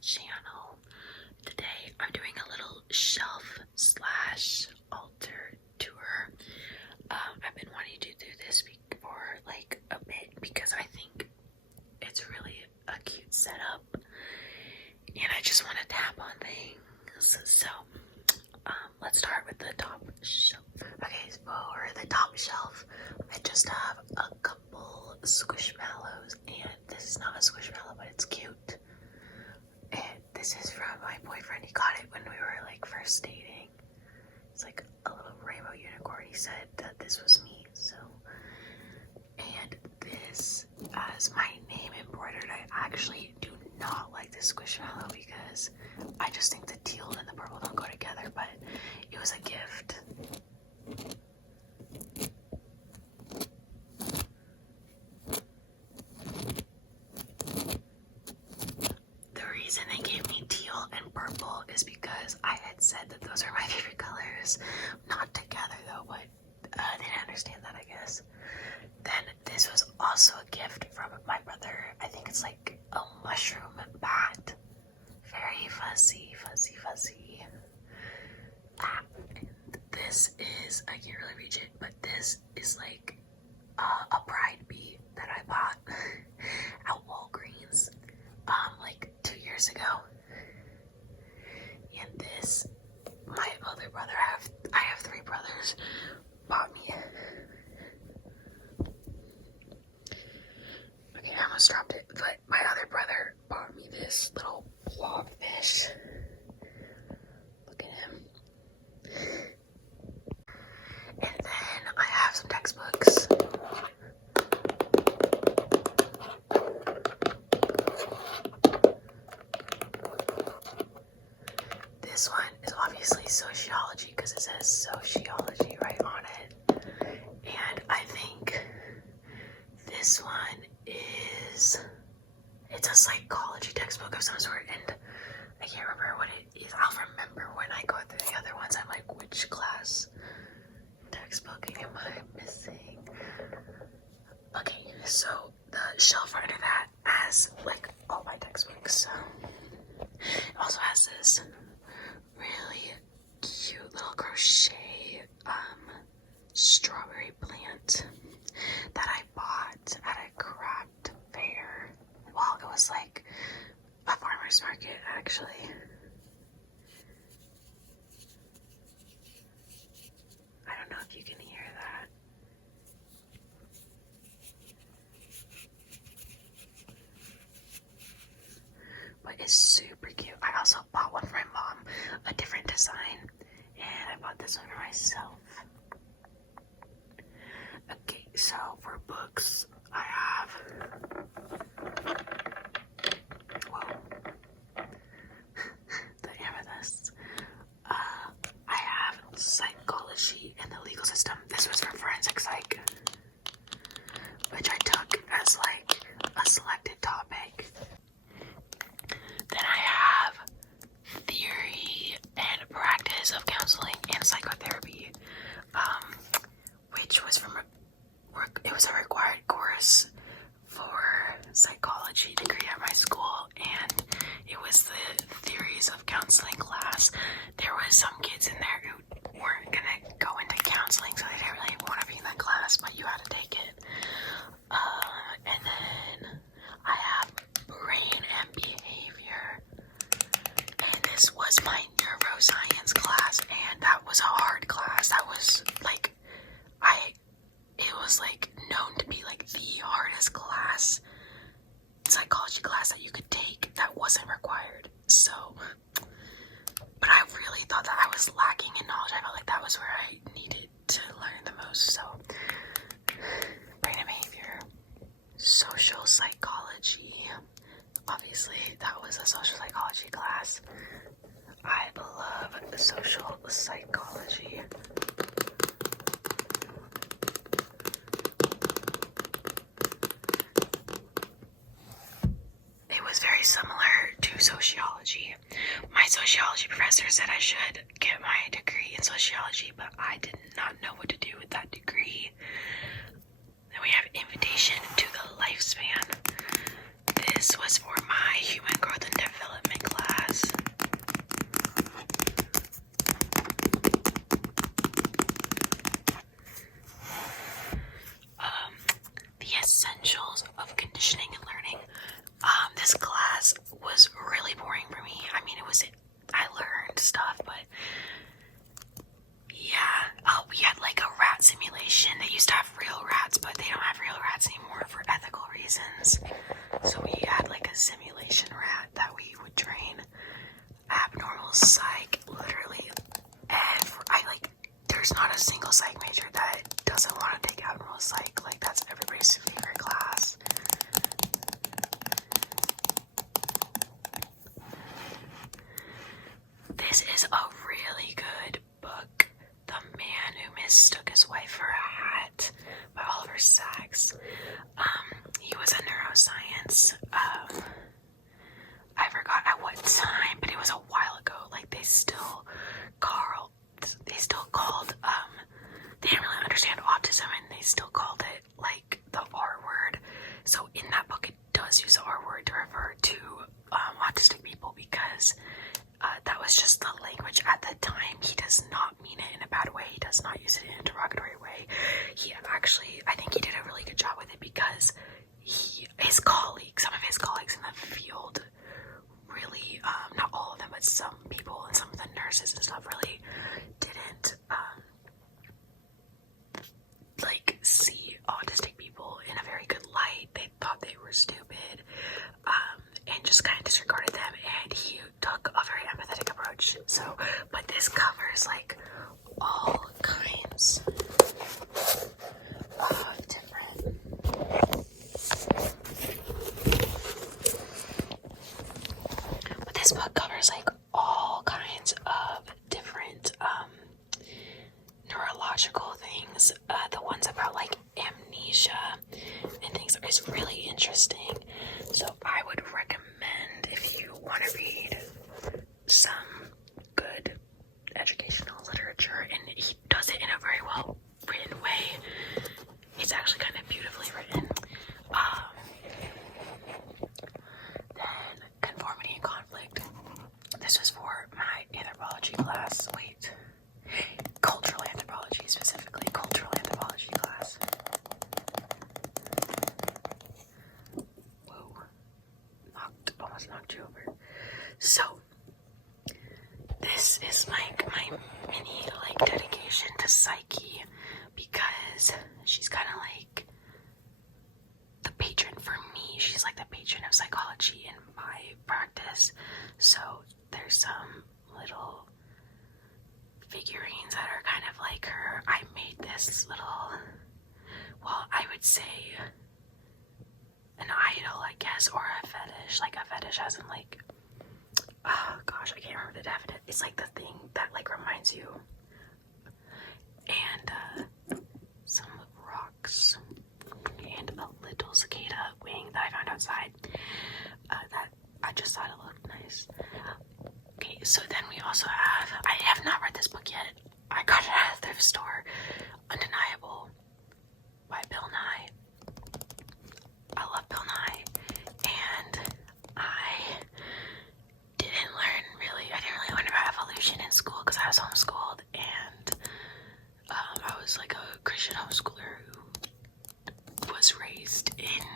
channel. Today I'm doing a little shelf slash altar tour. I've been wanting to do this for like a bit because I think it's really a cute setup and I just want to tap on things. So let's start with the top shelf. Okay, so for the top shelf I just have a couple squishmallows, and this is not a squishmallow but it's cute. And this is from my boyfriend. He got it when we were like first dating. It's like a little rainbow unicorn. He said that this was me, so. And this has my name embroidered. I actually do not like this squishmallow because I just think the teal and the purple don't go together, but it was a gift. The reason they gave me teal and purple is because I had said that those are my favorite colors. Not together though, but they didn't understand that, I guess. Then this was also a gift from my brother. I think it's like a mushroom bat. Very fuzzy, fuzzy, fuzzy. And this is, I can't really reach it, but this is like a pride bee that I bought at Walgreens like 2 years ago. And this, my other brother, I have 3 brothers, bought me. Okay, I almost dropped it, but my other brother bought me this little blobfish. Look at him. And then I have some textbooks. This one is obviously sociology because it says sociology right on it. And I think this one it's a psychology textbook of some sort, and I can't remember what it is. I'll remember when I go through the other ones. I'm like, which class textbook am I missing? Okay, so the shelf under that has like all my textbooks. So it also has this really cute little crochet strawberry plant that I bought at a craft fair. Well, it was like a farmer's market actually. I don't know if you can hear that. But it's super cute. I also bought one for my mom, a different design, and I bought this one for myself. Okay, so for books, I have, whoa, the amethyst. I have psychology and the legal system. This was for forensic psych, which I took as like a selected topic. Then I have theory and practice of counseling and psychotherapy, which was it was a required course for psychology degree at my school, and it was the theories of counseling class. There was some kids in there who weren't gonna go into counseling, so they didn't really want to be in that class, but you had to take it. And then I have brain and behavior, and this was my neuroscience class, and that was a hard class. That was like, it was like known to be like the hardest class, psychology class that you could take that wasn't required. So, but I really thought that I was lacking in knowledge. I felt like that was where I needed to learn the most. So, brain and behavior, social psychology. Obviously, that was a social psychology class. I love social psychology. It was very similar to sociology. My sociology professor said I should get my degree in sociology, but I did not know what to do with that degree. Then we have invitation to the lifespan. This was for my human growth and development class. of conditioning and learning. This class was really boring for me. I mean, I learned stuff, but yeah. We had like a rat simulation. They used to have real rats, but they don't have real rats anymore for ethical reasons. So we had like a simulation rat that we would train. Abnormal psych, literally. And there's not a single psych major that doesn't want to take abnormal psych. Like, that's everybody's favorite class. This is a really good book. The Man Who Mistook His Wife for a Hat by Oliver Sacks. He was a neuroscience. I forgot at what time, but it was a while ago. Like, they still called, they didn't really understand autism, and they still called it, like, the R word. So in that book, it does use the R word to refer to autistic people, because that was just the language at the time. He does not mean it in a bad way. He does not use it in a derogatory way. I think he did a really good job with it, because some of his colleagues in the field really, not all of them, but some people and some of the nurses and stuff really didn't, see autistic people in a very good light. They thought they were stupid, and just kind of disregarded them, and he took a very empathetic approach. So, but this covers, like, all kinds of different this book covers like all kinds of different neurological things. The ones about like amnesia and things is really interesting. So I would recommend, if you want to read some good educational literature, and he does it in a very well written way. It's actually kind of beautifully written. Then conformity and conflict. This was for my anthropology class. Cultural anthropology, specifically cultural anthropology class. Whoa. Almost knocked you over. So, this is like my mini dedication to Psyche, because she's kind of like the patron for me. She's like the patron of psychology in my practice. So there's some little figurines that are kind of like her. I made this little, well, I would say an idol, I guess, or a fetish. Like a fetish as in like, oh gosh, I can't remember the definite. It's like the thing that like reminds you. And some rocks and a little cicada wing that I found outside that I just thought it looked nice. Okay, so then we also I have not read this book yet. I got it at a thrift store. Undeniable by Bill Nye. I love Bill Nye, and I didn't really learn about evolution in school because I was homeschooled, and I was like a Christian homeschooler who was raised in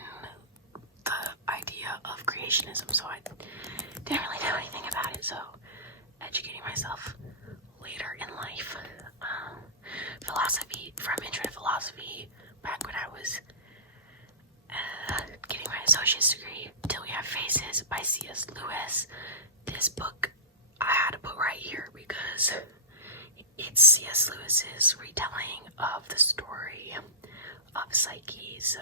the idea of creationism, so I didn't really know anything about it. So educating myself later in life. Philosophy, from Intro to Philosophy, back when I was getting my associate's degree, Till We Have Faces by C.S. Lewis. This book I had to put right here because it's C.S. Lewis's retelling of the story of Psyche. So,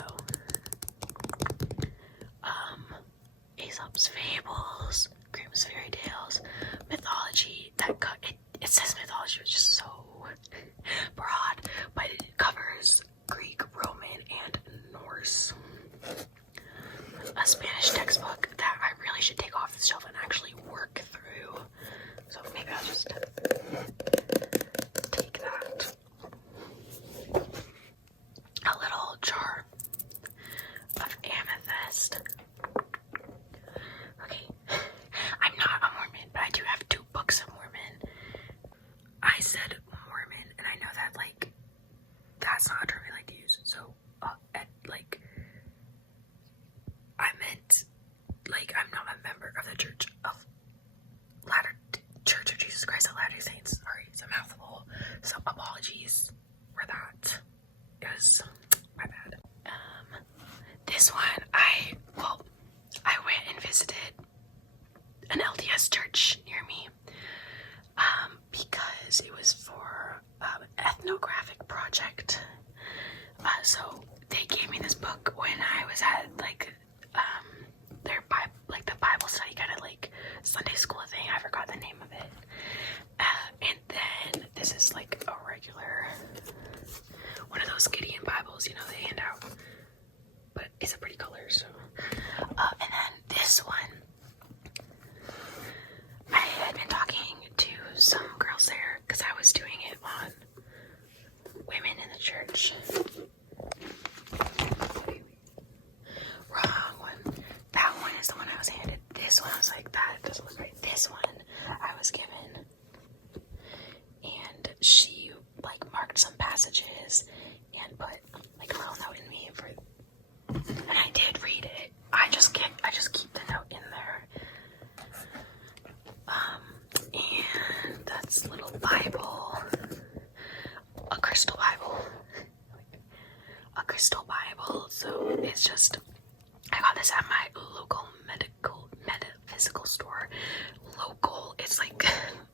Aesop's Fables, Grimm's Fairy Tales, mythology. It says mythology was just so broad, but it covers Greek, Roman, and Norse. A Spanish textbook that I really should take off the shelf and actually work through. So maybe I'll just take that. A little jar of amethyst. Okay, I'm not a Mormon, but I do have 2 books of Mormon. I said Mormon, and I know that, that's not a term I like to use. So, doesn't look right. This one I was given, and she like marked some passages and put like a little note in me for, and I did read it. I just keep the note in there. And that's a little Bible, a crystal Bible. So it's just, I got this at my local metaphysical store. Local, it's like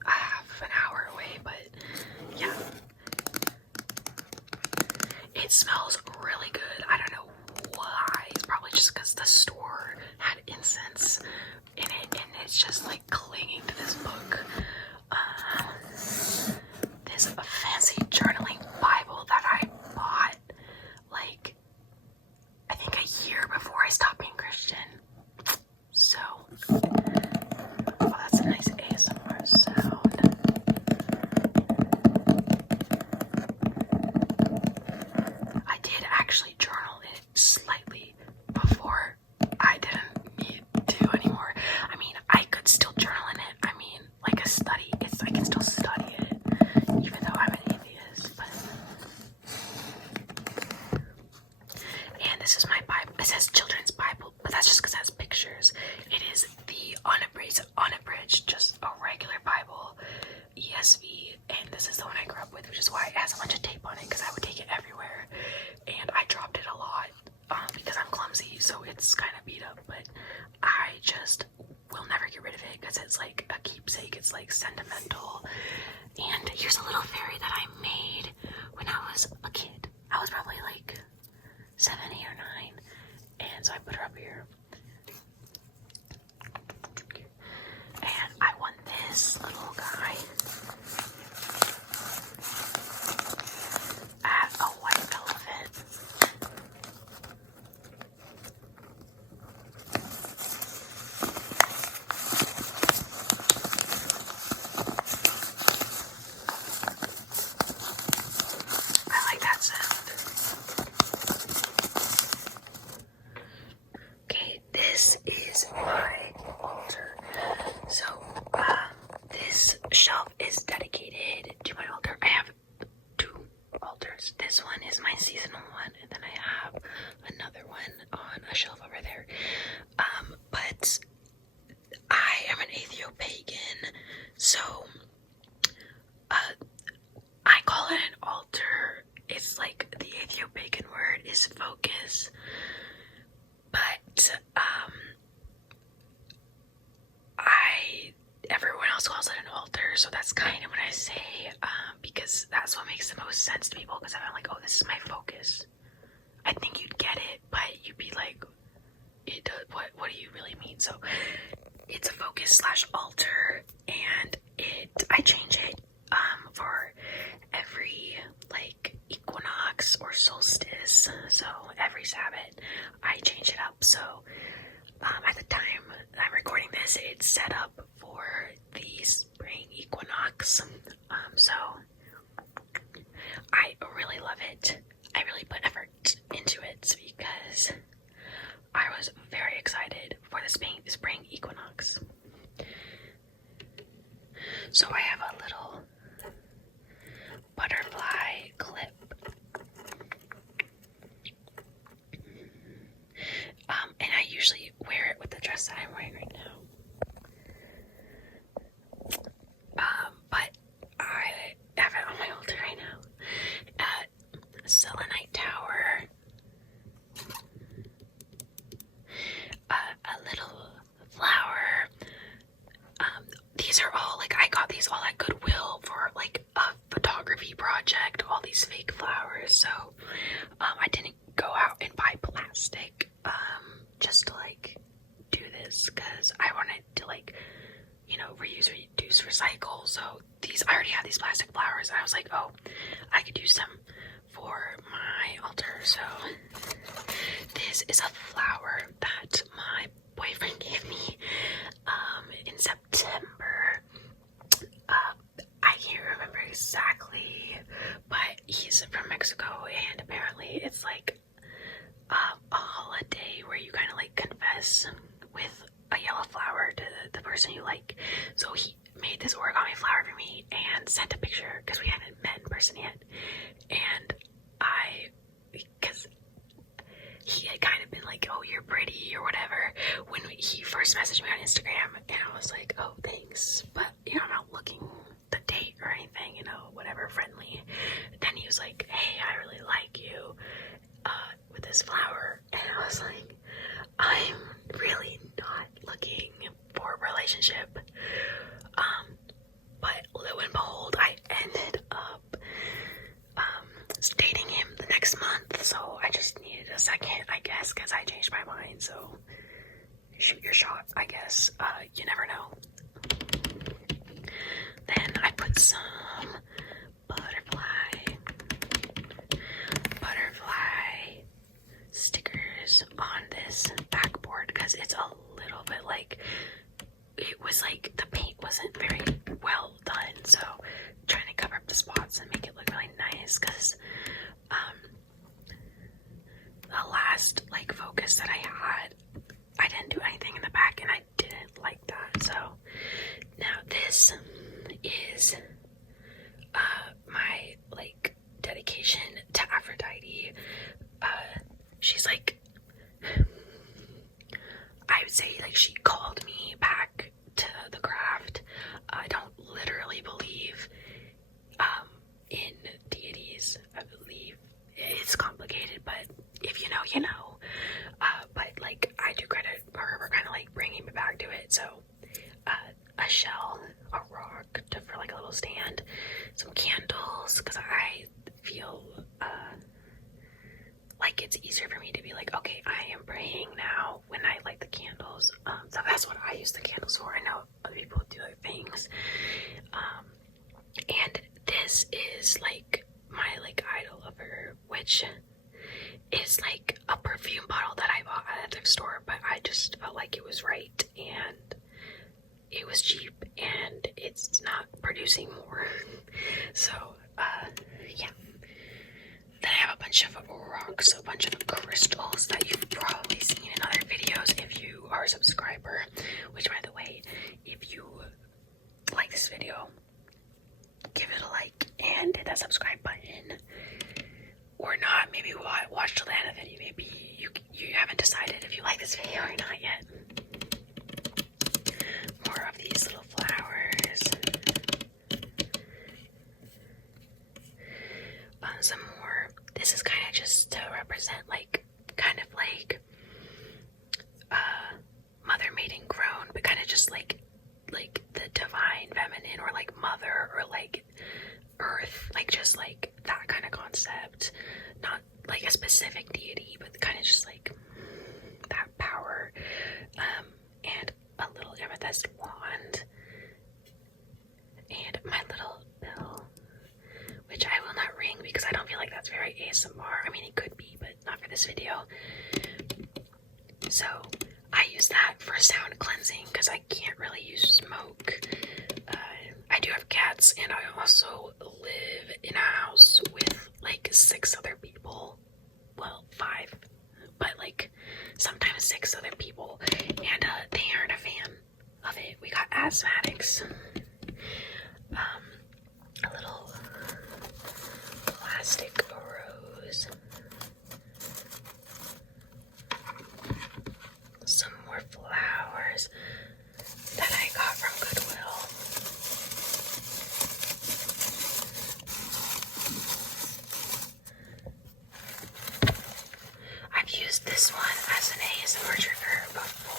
a half an hour away, but yeah. It smells really good. I don't know why. It's probably just because the store had incense in it, and it's just like clinging to this book. This fancy journaling Bible that I bought like I think a year before I stopped being Christian. So, oh, that's a nice ASMR sound. I did actually journal it slightly before I didn't need to anymore. I mean, I could still journal in it. I mean, like a study. I can still study it, even though I'm an atheist. But, and this is my Bible. It says children's Bible, but that's just because it has pictures. It is the unabridged, just a regular Bible, ESV, and this is the one I grew up with, which is why it has a bunch of tape on it, because I would take it everywhere, and I dropped it a lot because I'm clumsy, so it's kind of beat up, but I just will never get rid of it because it's like a keepsake. It's like sentimental. And here's a little fairy that I made when I was a kid. I was probably like 7, 8, or 9, and so I put her up here. And I won this little guy at a white elephant. I like that sound. Okay, this is my altar. So, this shelf is dedicated to my altar. I have 2 altars. This one is my seasonal one, and then I have another one on a shelf over there. But I am an atheo-pagan, so I call it an altar. It's like the atheo-pagan word is focus, but everyone else calls it an altar, so that's kind of what I say, because that's what makes the most sense to people, because I'm like, oh, this is my focus. I think you'd get it, but you'd be like, what do you really mean? So it's a focus / altar, and I change it for every like equinox or solstice. So every Sabbath I change it up. So at the time I'm recording this, it's set up for the spring equinox. So I really love it. I really put effort into it because I was very excited for the spring equinox. So I have a little butterfly clip. And I usually wear it with the dress that I'm wearing right now. But I have it on my altar right now. Selenite tower. A little flower. These are all like, I got these all at Goodwill for like a photography project, all these fake flowers. So I didn't go out and buy plastic just to like do this, because I wanted to like, you know, reuse, reduce, recycle. So I already had these plastic flowers, and I was like, oh, I could use them for my altar. So this is a flower that my boyfriend gave me in September. I can't remember exactly, but he's from Mexico, and apparently it's like a holiday where you kind of like confess with a yellow flower to the person you like. So he made this origami flower for me and sent a picture because we hadn't met in person yet. And because he had kind of been like, oh, you're pretty or whatever when he first messaged me on Instagram, and I was like, oh, thanks, but I'm not looking to date or anything, whatever, friendly. Then he was like, hey, I really like you with this flower, and I was like, I'm really not looking for a relationship. But lo and behold, I ended up dating him the next month, so I just needed a second, I guess, because I changed my mind. So shoot your shot, I guess. You never know. Then I put some butterfly stickers on this backboard because it's a little bit like, it was like the paint wasn't very well done, so trying to cover up the spots and make it look really nice because the last like focus that I had, I didn't do anything in the back and I didn't like that. So now this is my like dedication to Aphrodite. She's like, I would say like she called me back to the craft. I don't literally believe in deities. I believe it's complicated, but if you know, you know. But like I do credit her for kind of like bringing me back to it. So a shell, a rock for like a little stand, some candles, because I feel like it's easier for me to be like, okay, I am praying now when I light the candles. So that's what I use the candles for. I know other people do other things. And this is like my like idol of her, which is like a perfume bottle that I bought at a thrift store, but I just felt like it was right and it was cheap and it's not producing more. So yeah. Then I have a bunch of rocks, a bunch of crystals that you've probably seen in other videos if you are a subscriber, which by the way, if you like this video, give it a like and hit that subscribe button. Or not, maybe watch till the end of the video. Maybe you haven't decided if you like this video or not yet. More of these little flowers. Some more. This is kind of just to represent like, kind of like mother, maiden, crone, but kind of just like the divine feminine, or like mother, or like earth, like just like that kind of concept. Not like a specific deity, but kind of just like that power. And a little amethyst wand, and my little bell, which I will not ring because I don't feel like that's very ASMR. I mean, it could be, but not for this video. So I use that for sound cleansing because I can't really use smoke. I do have cats, and I also live in a house with like 6 other people. Well, 5, but like sometimes 6 other people, and they aren't a fan of it. We got asthmatics. A little plastic rose. Some more flowers that I got from Goodwill. I've used this one as an ASMR trigger before.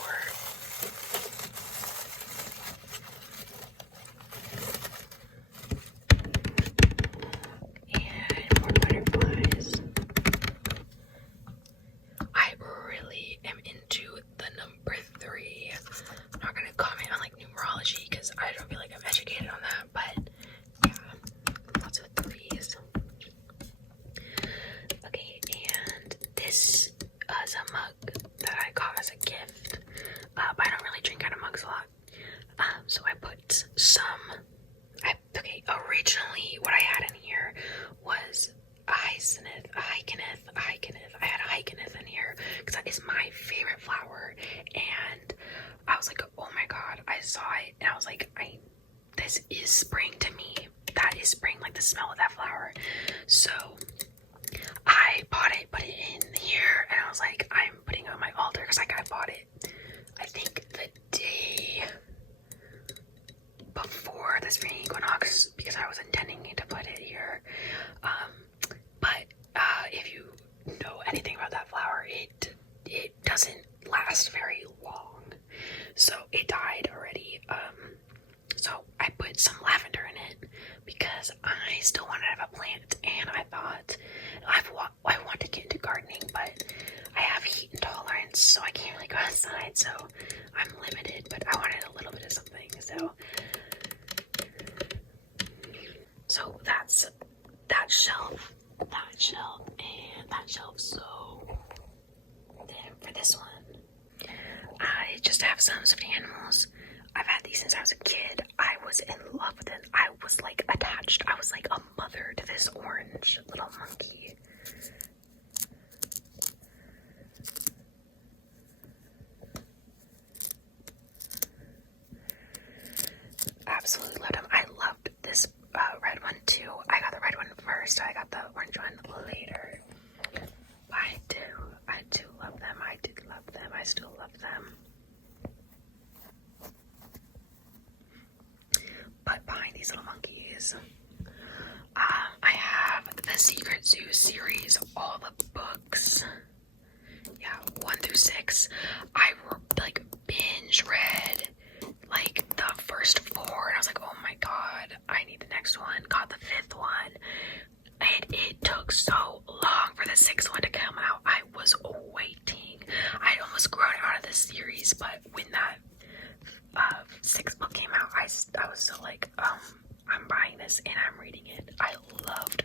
And more butterflies. I really am into the number 3. I'm not gonna comment on like numerology because I don't feel like I'm educated on that, but yeah, lots of 3s. Okay, and this is a mug that I got as a gift, but I don't really drink out of mugs a lot. So I put some. Originally what I had in here was a hyacinth. I had a hyacinth in here because that is my favorite flower, and I was is spring to me. That is spring, like the smell of that flower. So I bought it, put it in here, and I was like, I'm putting it on my altar because like I bought it, I think the day before the spring equinox because I was intending to put it here. But if you know anything about that flower, it doesn't last very long. So it died already. So I put some lavender in it because I still wanted to have a plant, and I thought I want to get into gardening, but I have heat intolerance, so I can't really go outside, so I'm limited, but I wanted a little bit of something, so that's that shelf, and that shelf. So then for this one, I just have some stuffed animals. I've had these since I was a kid. I was in love with it. I was like attached. I was like a mother to this orange little monkey. Absolutely loved him. I loved this red one too. I got the red one first. I got the orange one later. I do love them. I did love them. I still love them. But behind these little monkeys, I have the Secret Zoo series, all the books. Yeah, 1 through 6. I like binge read like the first 4, and I was like, oh my god, I need the next one. Got the 5th one, and it took so long for the 6th one to come out. I was waiting. I'd almost grown out of this series, but when that 6th book came out, I was so like, I'm buying this and I'm reading it. I loved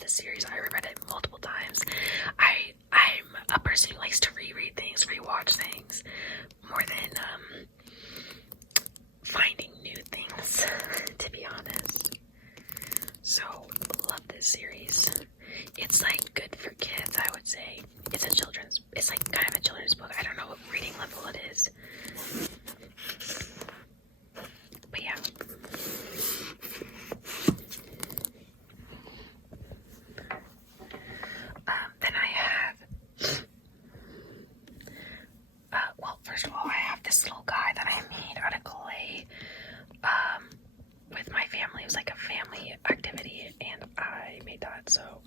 this series. I reread it multiple times. I'm a person who likes to reread things, rewatch things, more than finding new things, to be honest. So, love this series. It's like good for kids, I would say. It's like kind of a children's book. I don't know what reading level it is. But yeah. Then I have, well, first of all, I have this little guy that I made out of clay, with my family. It was like a family activity, and I made that, so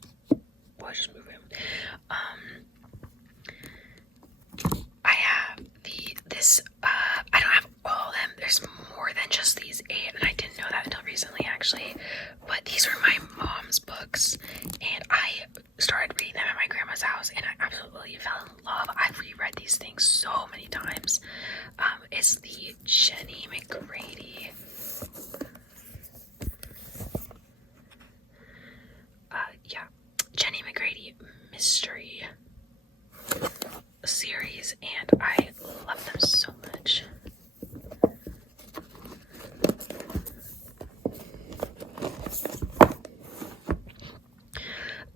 we'll just move him. I have this, I don't have all of them. There's more than just these 8, and I didn't know that until recently, actually. But these were my mom's books, and I started reading them at my grandma's house, and I absolutely fell in love. I've reread these things so many times. It's the Jenny McGrady. Jenny McGrady mystery series, and I love them so much.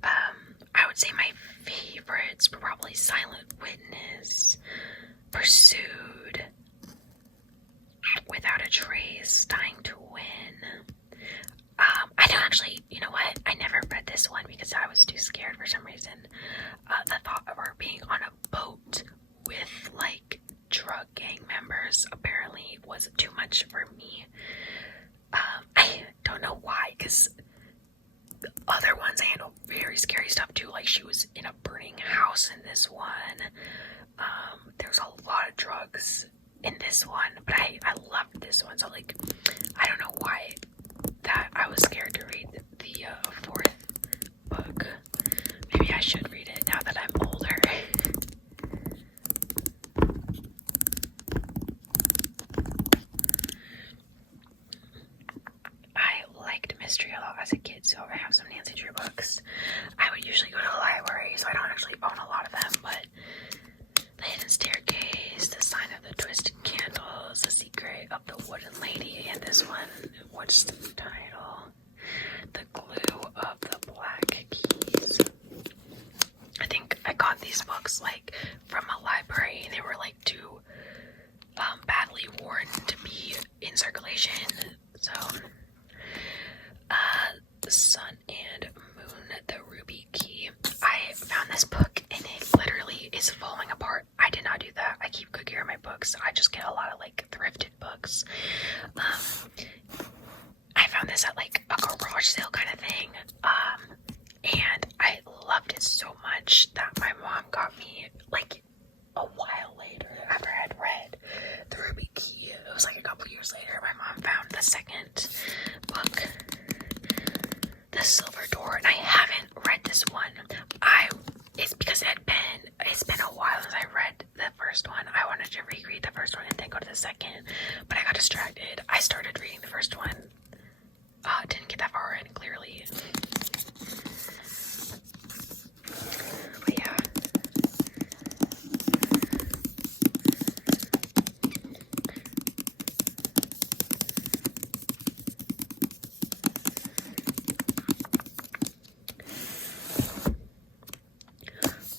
I would say my favorites were probably Silent Witness, Pursued, Without a Trace, Dying to Win. I don't actually, you know what? I never read this one because I was too scared for some reason. The thought of her being on a boat with like drug gang members apparently was too much for me. I don't know why, because other ones handle very scary stuff too. Like she was in a burning house in this one. There's a lot of drugs in this one, but I loved this one. So like, I don't know why that I was scared to read the 4th book. Maybe I should read it now that I'm older. I liked mystery a lot as a kid, so I have some Nancy Drew books. I would usually go to the library, so I don't actually own a lot of them, but The Hidden Staircase, The Sign of the Twisted Candles, The Secret of the Wooden Lady, and this one, what's the title? The Glue of the Black Keys. I think I got books. I just get a lot of like thrifted books. I found this at like a garage sale kind of thing, and I loved it so much that my mom got me like a while later after I had read The Ruby Key. It was like a couple years later. My mom found the second book, The Silver Door, and I haven't read this one. It's because it's been a while since I read the first one. I wanted to reread the first one and then go to the second, but I got distracted. I started reading the first one. Didn't get that far in, clearly. But yeah.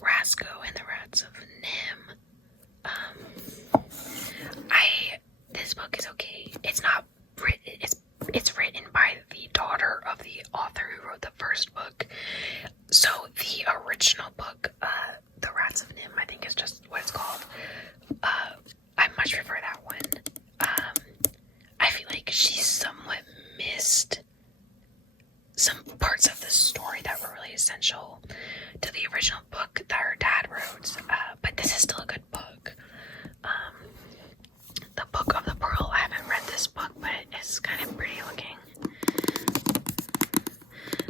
Rasco and the Rats of Nim. This book is okay. It's not written. It's written by the daughter of the author who wrote the first book. So the original book, The Rats of Nim, I think is just what it's called. I much prefer that one. I feel like she somewhat missed some parts of the story that were really essential to the original book that her dad wrote. But this is still a good book. The Book of the Pearl, I haven't read this book, but it's kind of pretty looking.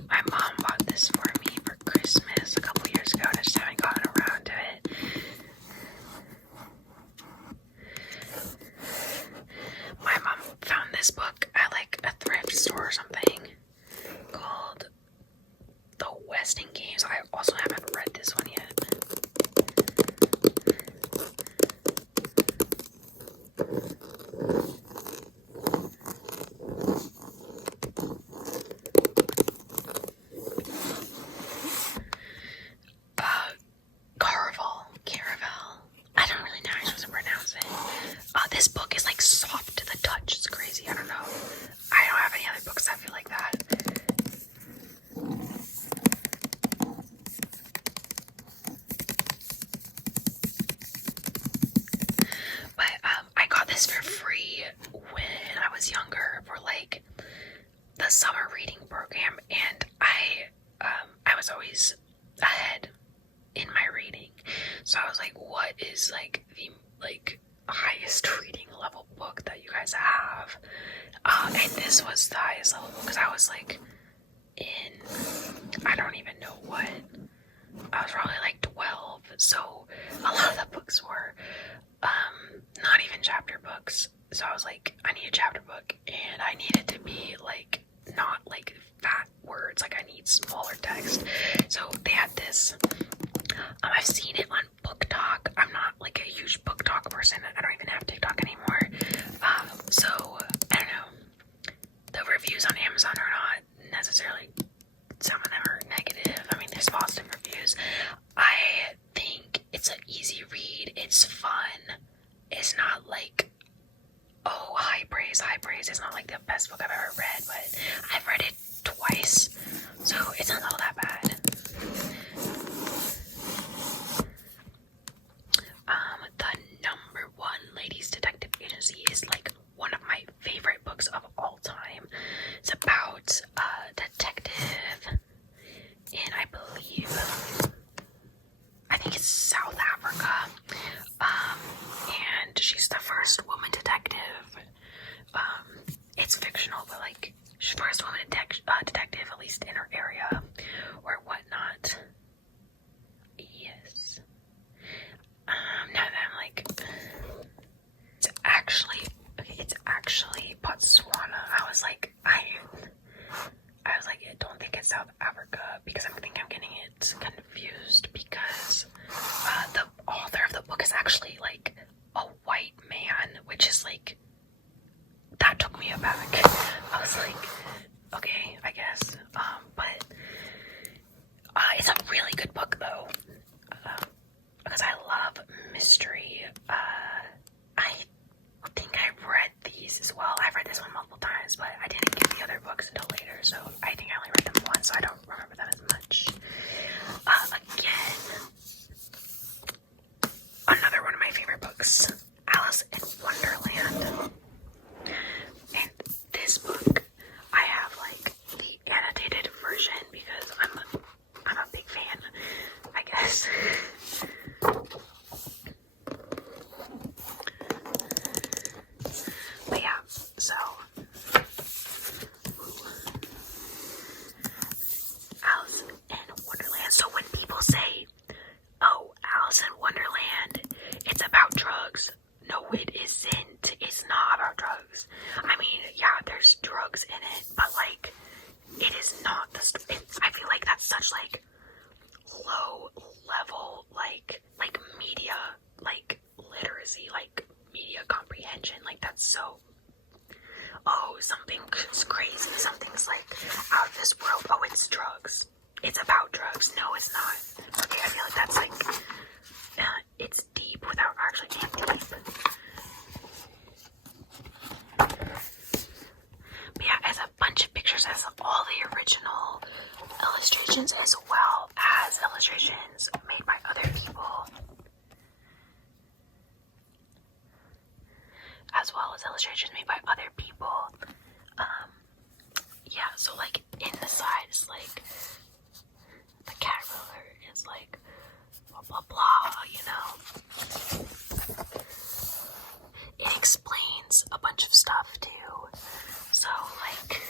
My mom bought this for me for Christmas a couple years ago, and I just haven't gotten around to it. My mom found this book at like a thrift store or something called The Westing Games. I also haven't read this one yet. Caravel. I don't really know how you're supposed to pronounce it. This book is like soft to the touch. It's crazy. I don't know. I don't have any other books that feel like that. But I got this for free when I was younger for like the summer reading program, and I was always ahead in my reading. So I was like, what is like the highest reading level book that you guys have? And this was the highest level because I was like I don't even know what. I was probably like 12. So a lot of the books were not even chapter books. So I was like, I need a chapter book, and I need it to be like not like fat words. Like I need smaller text. So they had this. I've seen it on Book Talk. I'm not like a huge Book Talk person. I don't even have TikTok anymore. So I don't know. The reviews on Amazon are not necessarily, some of them are negative. I mean, there's positive reviews. I think it's an easy read. It's fun. It's not like, oh, high praise. It's not like the best book I've ever read, but I've read it twice, so it's not all that bad. The number one ladies detective agency is like one of my favorite books of all time. It's about a detective in, I think it's South Africa, and she's the first woman detective. It's fictional, but like first woman detective, at least in her area or whatnot. Yes. Now that I'm like, it's actually Botswana. I was like, I don't think it's South Africa, because I think I'm getting it confused, because the author of the book is actually like a white man, which is like, that took me aback. I was like, okay, I guess. But it's a really good book though, because I love mystery. I think I've read these as well. I've read this one multiple times, but I didn't get the other books until later, so I think I only read them once, so I don't remember them as much. Again, another one of my favorite books, Alice in Wonderland. And this book, I have like the annotated version because I'm a big fan, I guess. But yeah, so Alice in Wonderland. So when people say, oh, Alice in Wonderland, it's about drugs. No, it isn't. It's not about drugs. I mean, yeah, there's drugs in it, but like, it is not the story. I feel like that's such like low level, like media, like literacy, like media comprehension. Like that's so, oh, something's crazy. Something's like out of this world. Oh, it's drugs. It's about drugs. No, it's not. Okay, I feel like that's like, it's deep without actually being deep. But yeah, it has a bunch of pictures, it has all the original illustrations as well as illustrations made by other people. Yeah, so like in the side is like the cat roller is like blah blah blah, you know. It explains a bunch of stuff too. So like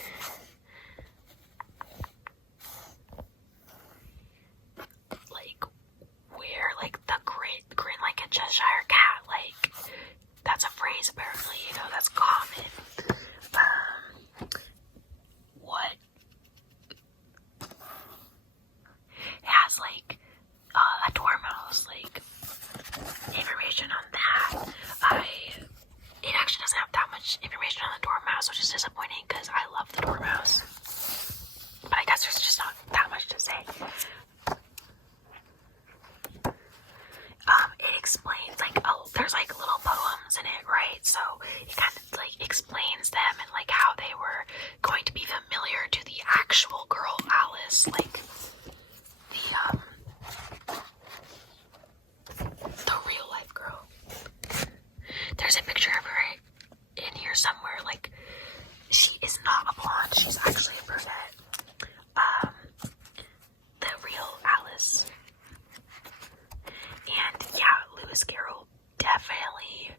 where like the grin like a Cheshire cat, like that's a phrase apparently, you know, that's common. What it has like a dormouse, like information on that. It actually doesn't have that much information on the dormouse, which is disappointing because I love the dormouse. But I guess there's just not that much to say. It explains like, oh, there's like little poems in it, right? So it kind of like explains them and like how they were going to be familiar to the actual girl Alice, like the real life girl. There's a picture of her in here somewhere. Like she is not a blonde; she's actually a brunette. The real Alice. And yeah, Lewis Carroll definitely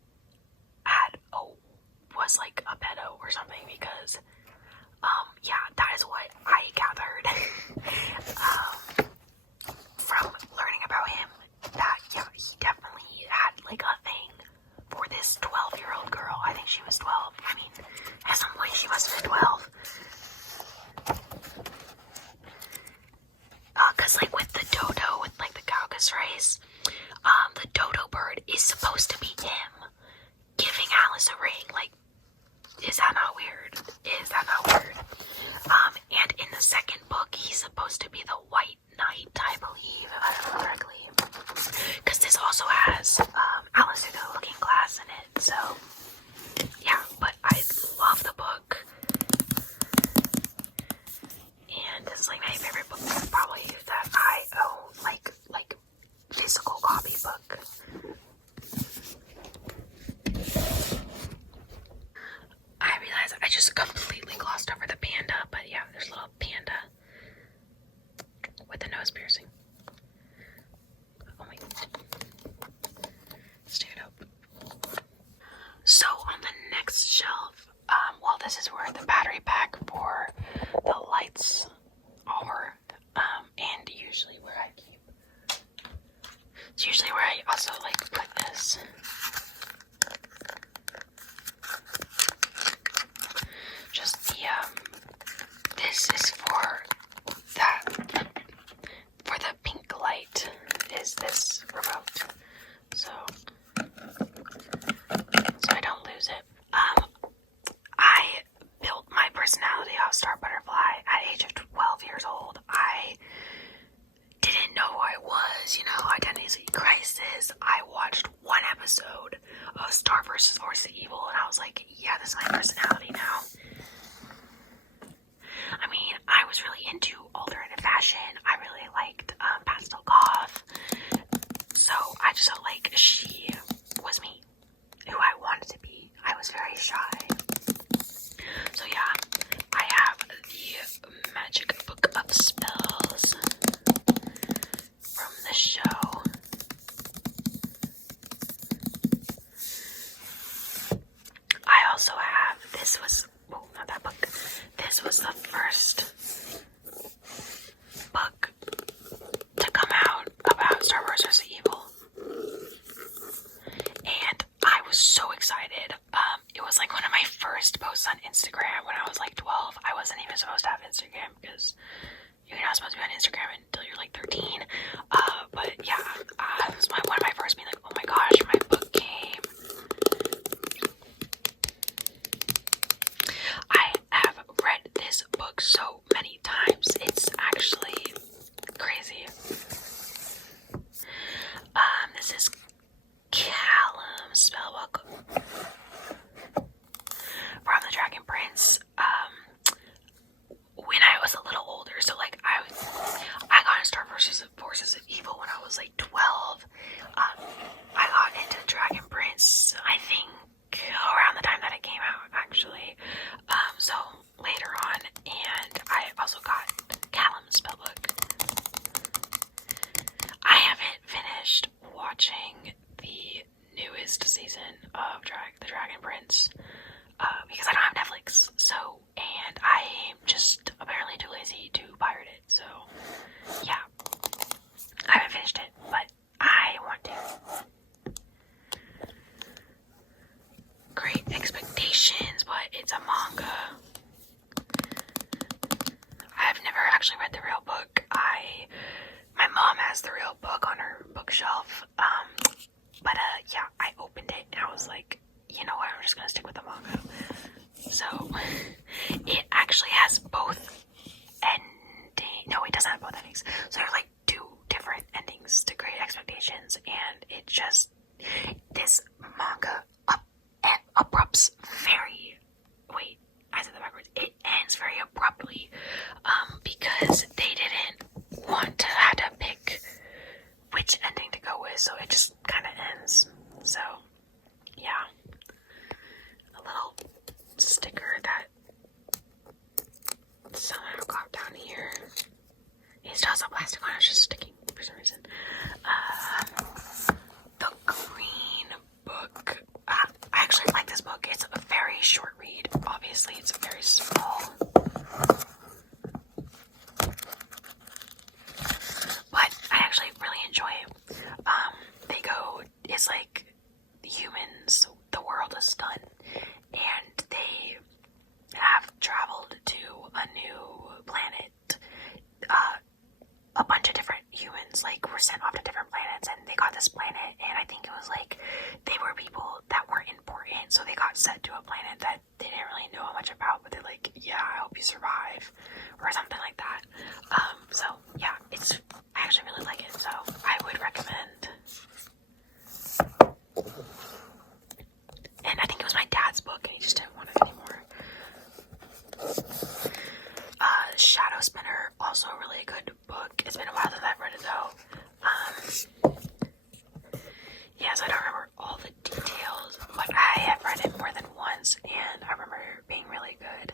was like a pedo or something because, yeah, that is what I gathered from learning about him. That, yeah, he definitely had like a thing for this 12-year-old girl. I think she was 12. I mean, at some point she must have been 12. Cause like with the dodo, with like the Caucasus rice, the dodo bird is supposed to be him giving Alice a ring. Like, is that not weird? Is that not weird? And in the second book, he's supposed to be the White Knight, I believe, if I remember correctly. Because this also has Alice through the Looking Glass in it. So, yeah, but I love the book. And this is like my favorite book probably that I own, like physical copy book. I realize I just completely glossed over the panda, but yeah, there's a little panda with a nose piercing. Oh my god. Stand up. So on the next shelf, well, this is where the battery pack for the lights are, and usually where I keep. It's usually where I also like put this. Just the this is for that, for the pink light is this remote, so I don't lose it. I built my personality off Star Butterfly at age of 12 years old. I didn't know who I was, you know, identity crisis. I watched one episode of Star vs. Force the Evil and I was like, yeah, this is my personality now. I mean, I was really into alternative fashion. I really liked pastel goth. So I just felt like she was me, who I not that book. This was the first book to come out about Star Wars vs. Evil. And I was so excited. It was like one of my first posts on Instagram when I was like 12. I wasn't even supposed to have Instagram because you're not supposed to be on Instagram until you're like 13. But yeah, it was one of my first being like, oh my gosh, my book came. I have read this book so many times. It's actually crazy. This is Callum's spellbook from the Dragon Prince. When I was a little older, so like I got into Star Wars Forces of Evil when I was like 12. I got into Dragon Prince, I think, around the time that it came out, actually. So later on, and I also got Callum's spellbook. I haven't finished watching the newest season of the Dragon Prince because I don't have Netflix. So, and I'm just apparently too lazy to pirate it. So, yeah, I haven't finished it, but I want to. Great Expectations, but it's a manga. I've never actually read the real book. My mom has the real book on her bookshelf. But yeah, I opened it and I was like, you know what, I'm just gonna stick with the manga. So it actually has both endings. No, it doesn't have both endings. So there's like two different endings to Great Expectations, and it just, this manga abrupts very, wait, I said that backwards. It ends very abruptly, because they didn't want to have to pick which ending to go with, so it just kind of ends. So, yeah. A little sticker that somehow got down here. It still has a plastic on it, it's just sticking for some reason. The Green Book. I actually like this book. It's a very short read. Obviously, it's very small. But I actually really enjoy it. It's like humans, the world is done, and they have traveled to a new planet. A bunch of different humans were sent off to different planets, and they got this planet, and I think it was like they were people that weren't important, so they got sent to a planet that they didn't really know much about, but they're like, yeah, I hope you survive, or something like that. So yeah, I actually really like it, so I would recommend. And I think it was my dad's book, and he just didn't want it anymore. Shadow Spinner, also a really good book. It's been a while since I've read it though. Yes, I don't remember all the details, but I have read it more than once, and I remember it being really good.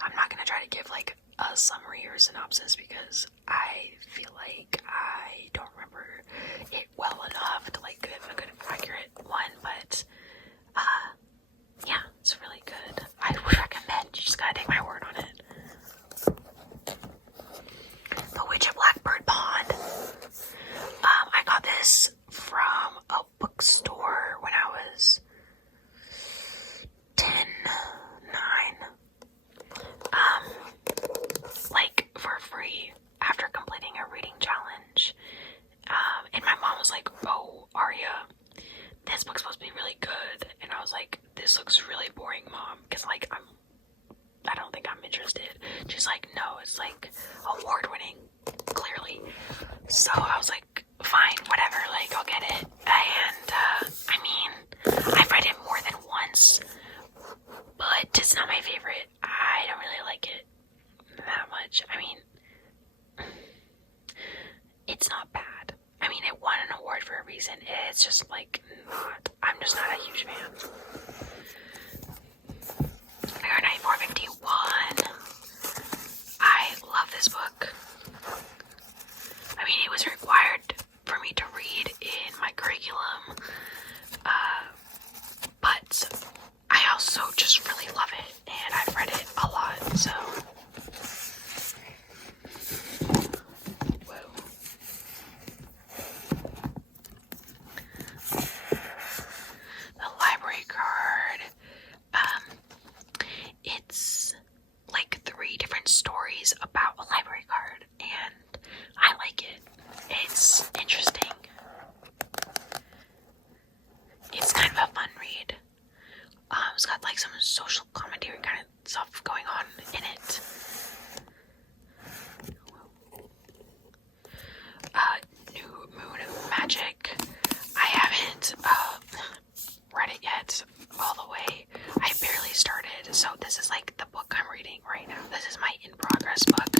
I'm not gonna try to give like a summary or synopsis because I feel like I don't remember it well enough to like give a good accurate one, but yeah, it's really good. I would recommend. You just gotta take my word on it. The Witch of Blackbird Pond. I got this from a bookstore when I was 10, 9. For free after completing a reading challenge. And my mom was like, oh, Aria, this book's supposed to be really good. And I was like, this looks really boring, Mom, because I don't think I'm interested. She's like, no, it's like award-winning, clearly. So I was like, fine, whatever, I'll get it. And I've read it more than once, but it's not my favorite. I don't really like it that much. It's not bad. It won an award for a reason. It's just I'm just not a huge fan. Fahrenheit 451. I love this book. It was required for me to read in my curriculum, but I also just really love it, it's got like some social commentary kind of stuff going on in it. New Moon Magic. I haven't read it yet all the way. I barely started, so this is like the book I'm reading right now. This is my in progress book.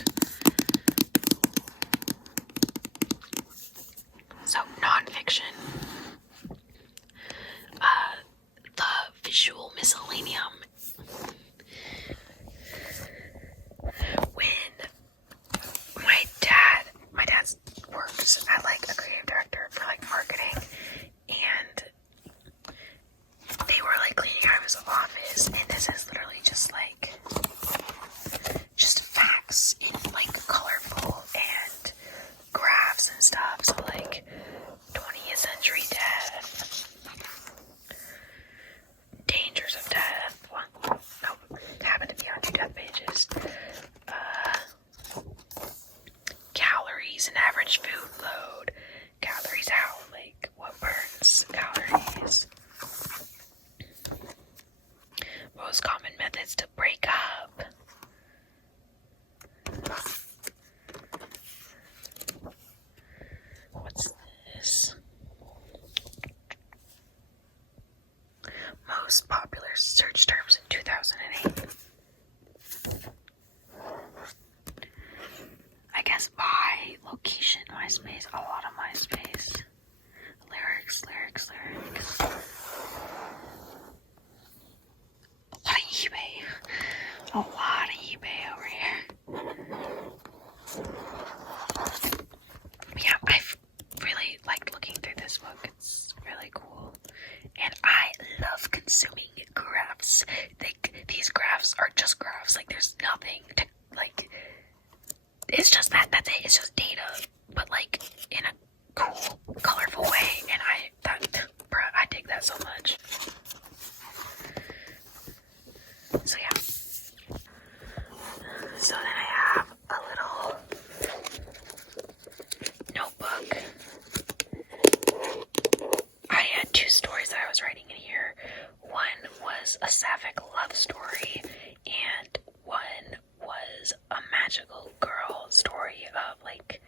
So nonfiction. The Visual Miscellaneum. When my dad works at like a creative director for like marketing, and they were like cleaning out of his office, and this is literally just facts in like colorful and graphs and stuff. So like 20th century death, dangers of death. Well, no, it happened to be on 2 death pages. Calories and average food load. Calories out, like what burns calories. Most common methods to break up. What's this? Most popular search terms in 2008. I guess by location, MySpace, a lot of MySpace. Lyrics. A lot of eBay over here. Yeah, I've really liked looking through this book. It's really cool. And I love consuming graphs. These graphs are just graphs. Like, there's nothing to, like, it's just that's it. It's just data, but, like, in a cool, colorful way. And I dig that so much. So, yeah. So then I have a little notebook. I had 2 stories that I was writing in here. One was a sapphic love story, and one was a magical girl story of, like,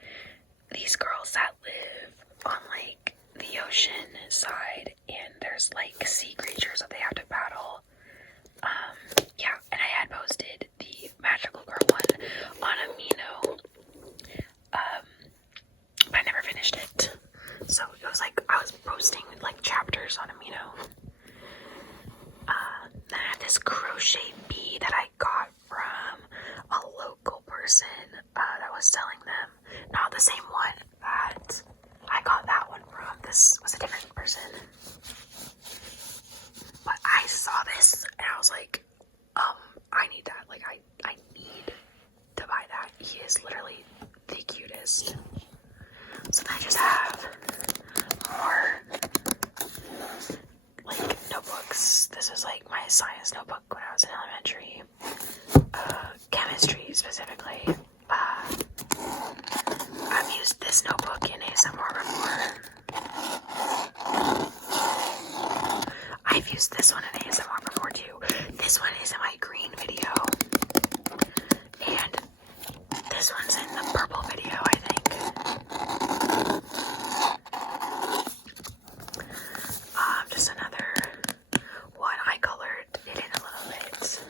these girls that live on, like, the ocean side, and there's, like, sea creatures that they have to battle. Yeah, and I had posted the magical girl one on Amino, but I never finished it. So it was like I was posting like chapters on Amino. Then I have this crochet bee that I got from a local person that was selling them. Not the same one that I got that one from. This was a different person. But I saw this and I was like, I need that. Like, I need to buy that. He is literally the cutest. So then I just have more, like, notebooks. This is, like, my science notebook when I was in elementary. Chemistry, specifically. I've used this notebook in ASMR before. I've used this one in ASMR before, too. This one is in my green video. And this one's in the purple video, I think. Just another one. I colored it in a little bit.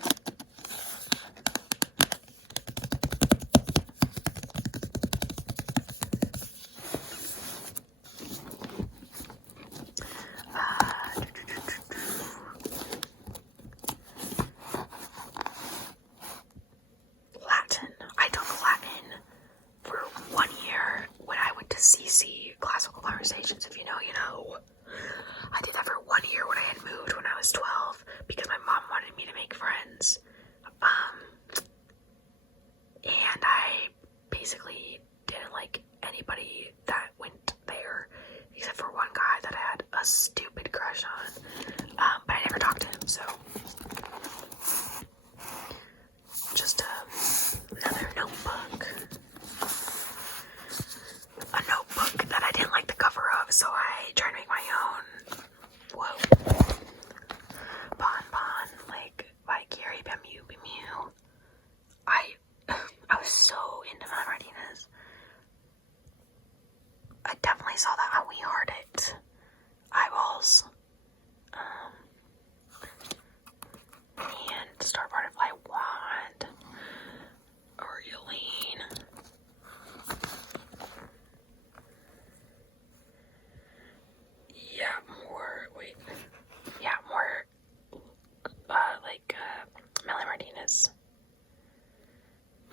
Martinez.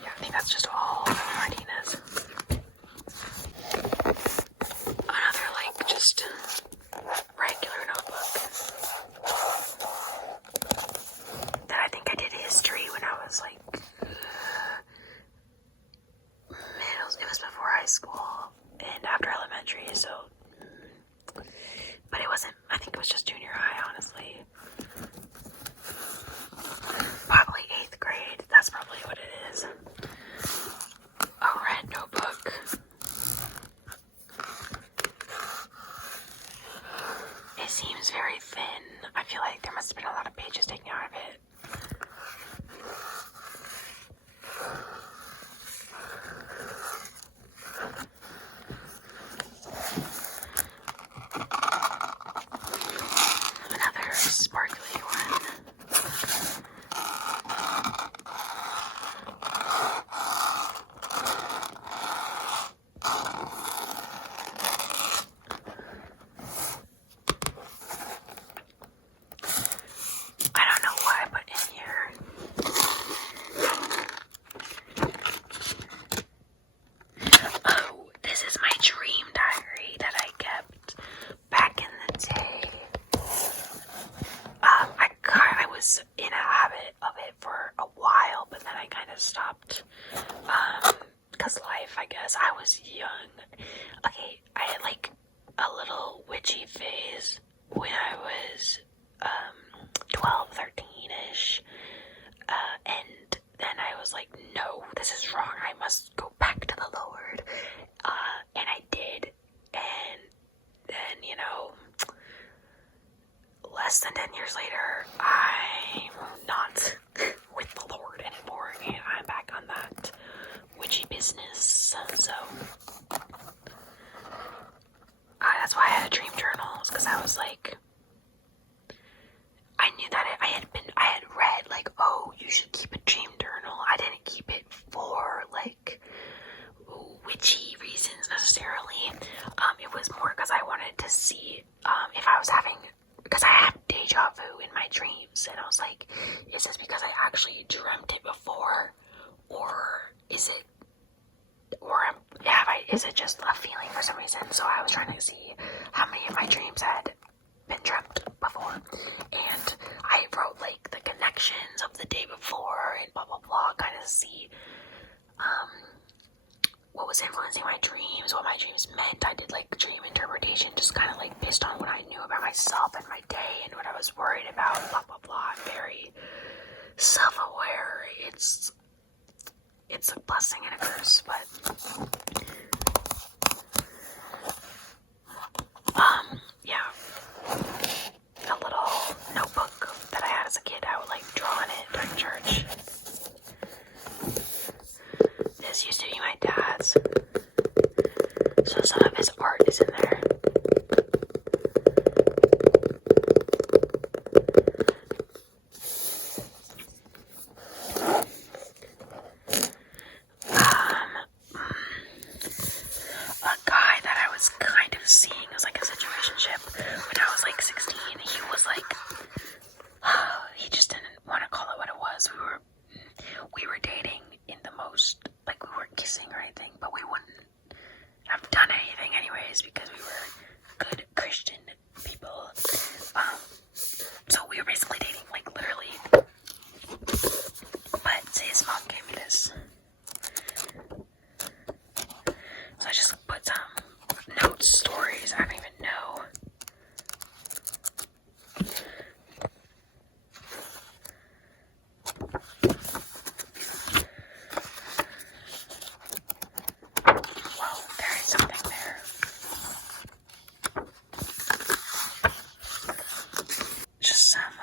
Yeah, I think that's just all Martinez. Another, like, just regular notebook. That I think I did history when I was, like, it was before high school and after elementary, so, but it wasn't, I think it was just junior high, honestly. Probably 8th grade, that's probably what it is. A red notebook. It seems very thin. I feel like there must have been a lot of pages taken out of it. Another sparkly one. I don't know what I put in here. Oh, this is my dream diary that I kept back in the day. I was in a habit of it for a while, but then I kind of stopped. Because life, I guess. I was young. Okay, I had like a little witchy phase when I was 12, 13-ish. And then I was like, no, this is wrong. I must go back to the Lord. And I did. And then, you know, less than 10 years later, I'm not with the Lord anymore. And I'm back on that witchy business. So that's why I had a dream journal, because I was like, I knew that I had read like, oh, you should keep a dream journal. I didn't keep it for like witchy reasons necessarily. It was more because I wanted to see if I was having, because I have deja vu in my dreams, and I was like, is this because I actually dreamt it before, or is it just a feeling for some reason? So I was trying to see how many of my dreams had been dreamt before, and I wrote like the connections of the day before and blah blah blah, kind of see what was influencing my dreams, what my dreams meant. I did like dream interpretation, just kind of like based on what I knew about myself and my day and what I was worried about, blah blah blah. I'm very self-aware. It's a blessing and a curse, but yeah, a little notebook that I had as a kid. I would like draw in it during church. This used to be my dad's, so some of his art is in there. A guy that I was kind of seeing as like a situationship when I was like 16. He was like, he just didn't want to call it what it was. We were dating in the most, like, we weren't kissing or anything, but we wouldn't have done anything anyways because we were good Christian people. So we were basically dating, like, literally. But his mom gave me this. So I just put some notes, stories, I don't even know. Whoa, there is something there. Just some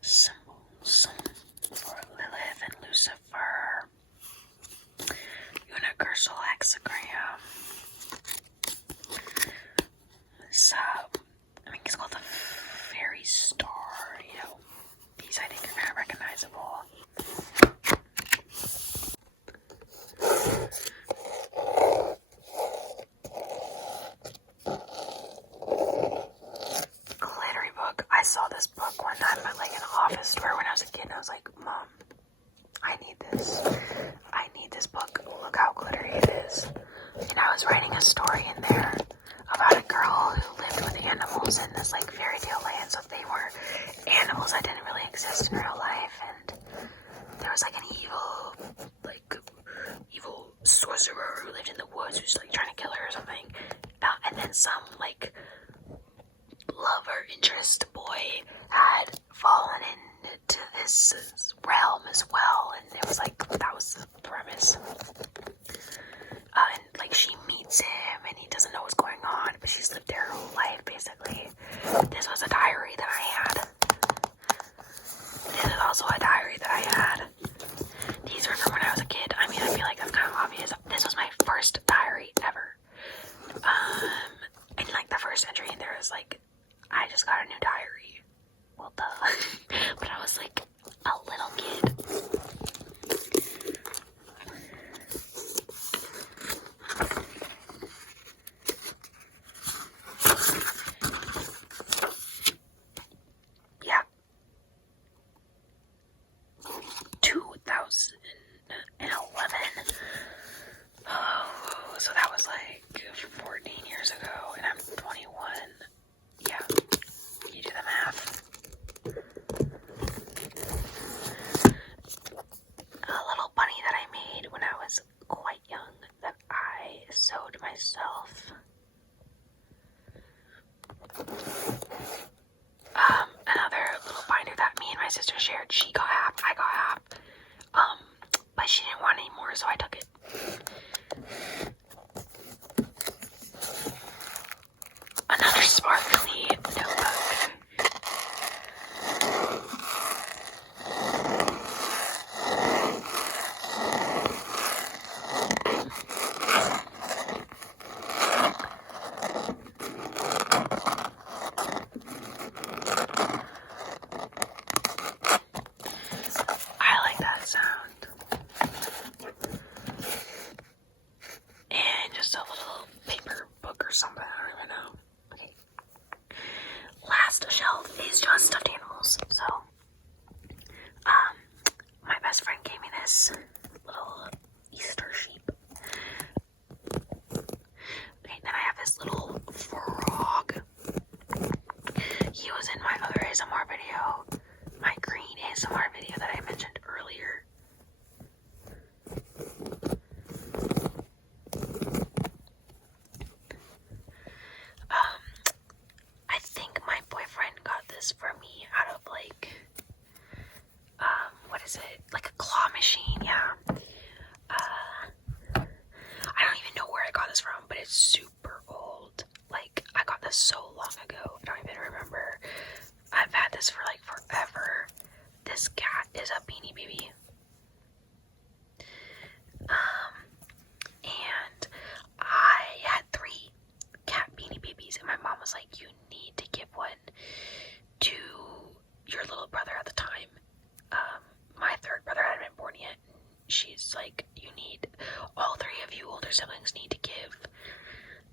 symbols for Lilith and Lucifer. Universal hexagram. This, I think it's called the fairy star. You know, these I think are kind of recognizable. Glittery book. I saw this book one time at like an office store when I was a kid and I was like, Mom, I need this. I need this book. Look how glittery it is. And I was writing a story in there about a girl who lived with animals in this like fairy tale land. So they were animals that didn't really exist in real life, and there was like an evil sorcerer who lived in the woods who's like trying to kill her or something. And then some like lover interest boy had fallen into this realm as well, and it was like that was the premise. And like she meets him and he doesn't know what's going on, but she's lived her whole life basically. This was a diary that I had. This is also a diary that I had. These were from when I was a kid. I mean, I feel like that's kind of obvious. This was my first diary ever. And like the first entry in there was like, I just got a new diary. Well, duh. But I was like a little kid. Yeah. 2011. Oh, so that was like 14 years ago, and I'm 21. Yeah, you do the math. A little bunny that I made when I was quite young that I sewed myself. Another little binder that me and my sister shared. She got half, I got half. But she didn't want any more, so I took it. Another sparkly notebook. I like that sound. And just a little paper book or something, I don't even know. Okay. Last shelf is just stuffed animals. So, my best friend gave me this little Easter sheep. Okay, then I have this little frog. He was in my other ASMR video, my green ASMR video that I mentioned earlier. I think my boyfriend got this for me out of like, what is it? Like a claw machine, yeah. I don't even know where I got this from, but it's super old. Like, I got this so long ago, I don't even remember. I've had this for like forever. This cat is a Beanie Baby. And I had 3 cat Beanie Babies, and my mom was like, you need to give one to your little brother at the time. My third brother hadn't been born yet. She's like, you need, all 3 of you older siblings need to give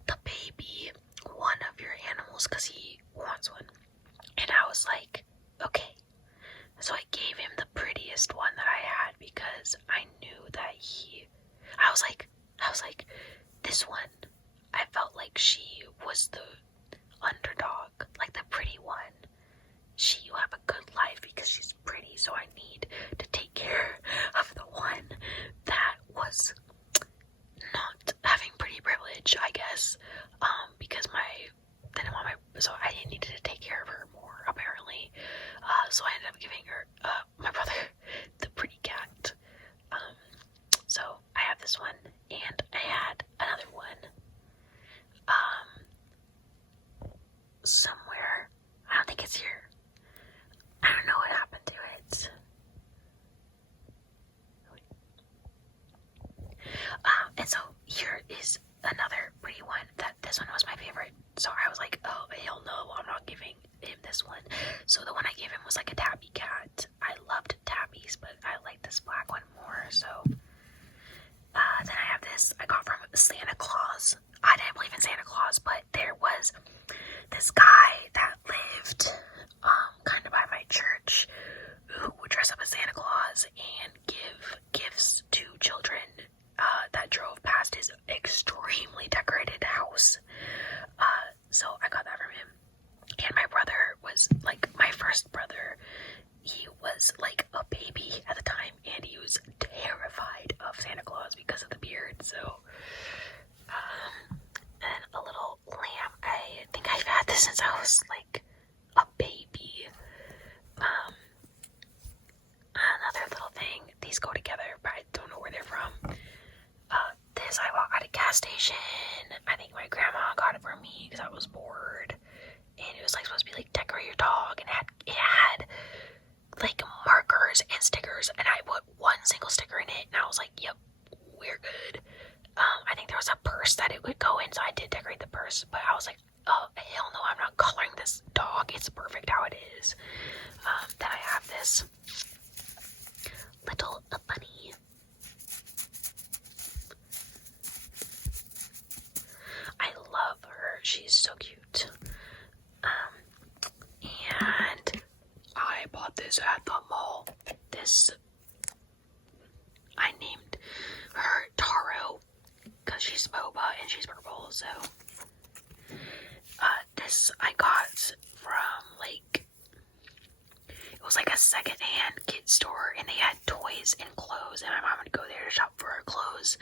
the baby one of your animals because he wants one. And I was like, okay. So I gave him the prettiest one that I had because I knew that I was like, this one, I felt like she was the underdog, like the pretty one. She will have a good life because she's pretty, so I need to take care of the one that was not having pretty privilege, I guess, because so I needed to take care of her more, apparently. So I ended up giving her, my brother, the pretty cat. So I have this one, and I had another one, somewhere. I don't think it's here. I don't know what happened to it. And so here is another pretty one. This one was my favorite. So I was like, oh hell no, I'm not giving him this one. So the one I gave him was like a tabby cat. this little bunny. I love her. She's so cute. And I bought this at the mall. I named her Taro because she's boba and she's purple. So this I got from like, it was like a secondhand kid store, and they had toys and clothes, and my mom would go there to shop for her clothes.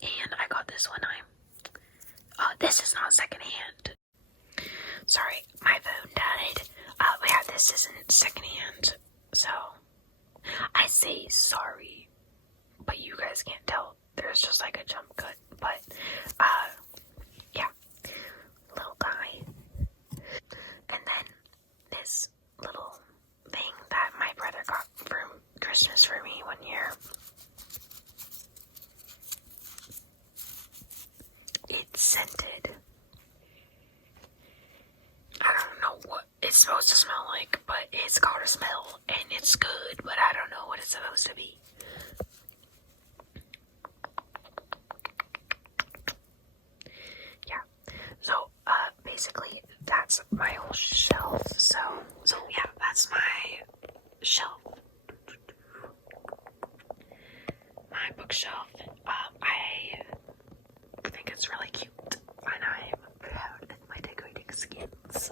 And I got this one time. This is not secondhand. Sorry, my phone died. But yeah, this isn't secondhand. So I say sorry, but you guys can't tell. There's just like a jump cut. But yeah, little guy. And then this little thing that my brother got for Christmas for me one year. It's scented. I don't know what it's supposed to smell like, but it's got a smell and it's good, but I don't know what it's supposed to be. Yeah. So basically that's my whole shelf. So yeah, that's my shelf. My bookshelf. I think it's really cute, and I'm proud of my decorating skills.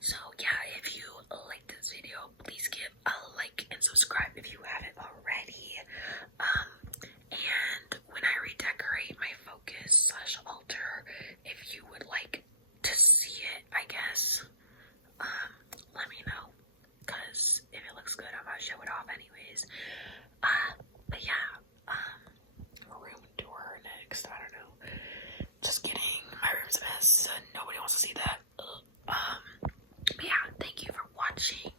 So yeah, if you like this video, please give a like and subscribe if you haven't already. And when I redecorate my focus / altar, if you would like to see it, I guess, let me know, because if it looks good, I'm gonna show it off anyways. But yeah, room tour next. I don't know. Just kidding. My room's a mess, and nobody wants to see that. But yeah, thank you for watching.